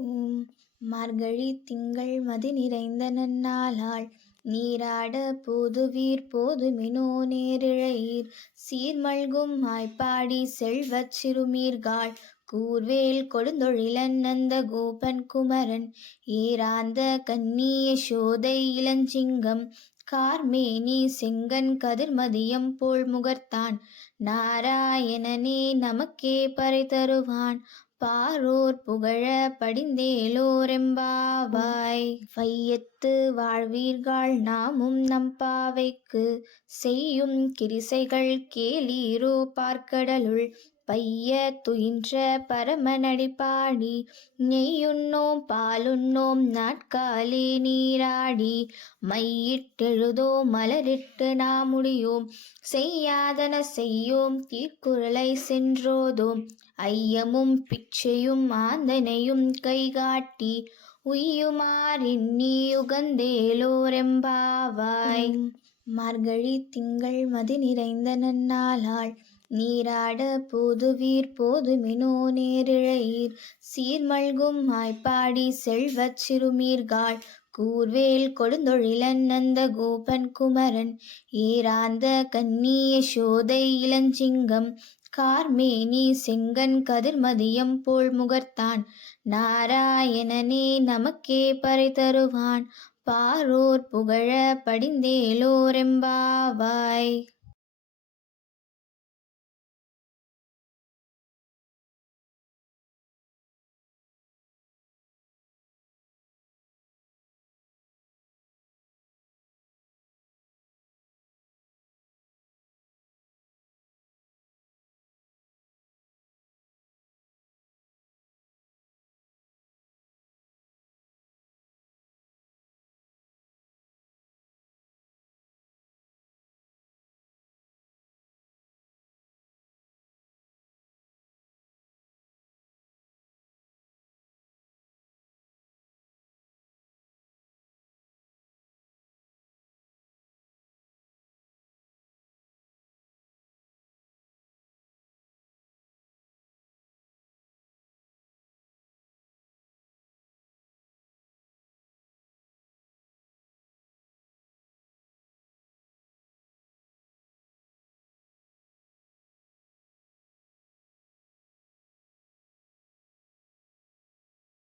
ஓம் மார்கழி திங்கள் மதி நிறைந்த நன்னாளால் நீராட போதுவீர் போதுமினோ நேரிழையீர் சீர்மல்கும் ஆய்ப்பாடி செல்வச் சிறுமீர்காள் கூர்வேல் கொடுந்தொழிலன் நந்த கோபன் குமரன் ஏராந்த கன்னி யசோதை இளஞ்சிங்கம் கார்மேனி செங்கண் கதிர்மதியம் போல் முகத்தான் நாராயணனே நமக்கே பறை தருவான் பாரோர் புகழ படிந்தேலோரெம்பாவாய். வையத்து வாழ்வீர்கள் நாமும் நம் பாவைக்கு செய்யும் கிரிசைகள் கேளீரோ பார்க்கடலுள் பைய துயின்ற பரமனடி பாடி நெய்யுண்ணோம் பாலுண்ணோம் நாட்காலே நீராடி மையிட்டெழுதோம் மலரிட்டு நாமுடியோம் செய்யாதன செய்யோம் தீர்க்குறளை சென்றோதோம் ஐயமும் பிச்சையும் ஆந்தனையும் கைகாட்டி உய்யுமாறெண்ணி உகந்தேலோரெம்பாவாய். மார்கழி திங்கள் மதி நிறைந்த நன்னாளால் நீராட போதுவீர் போதுமினோ நேரிழையீர் சீர்மல்கும் ஆய்ப்பாடி செல்வச் சிறுமீர்காள் கூர்வேல் கொடுந்தொழிலன் நந்த கோபன் குமரன் ஏராந்த கன்னி யசோதை இளஞ்சிங்கம் கார்மேனி செங்கண் கதிர்மதியம் போல் முகத்தான் நாராயணனே நமக்கே பறை தருவான் பாரோர் புகழ படிந்தேலோரெம்பாவாய்.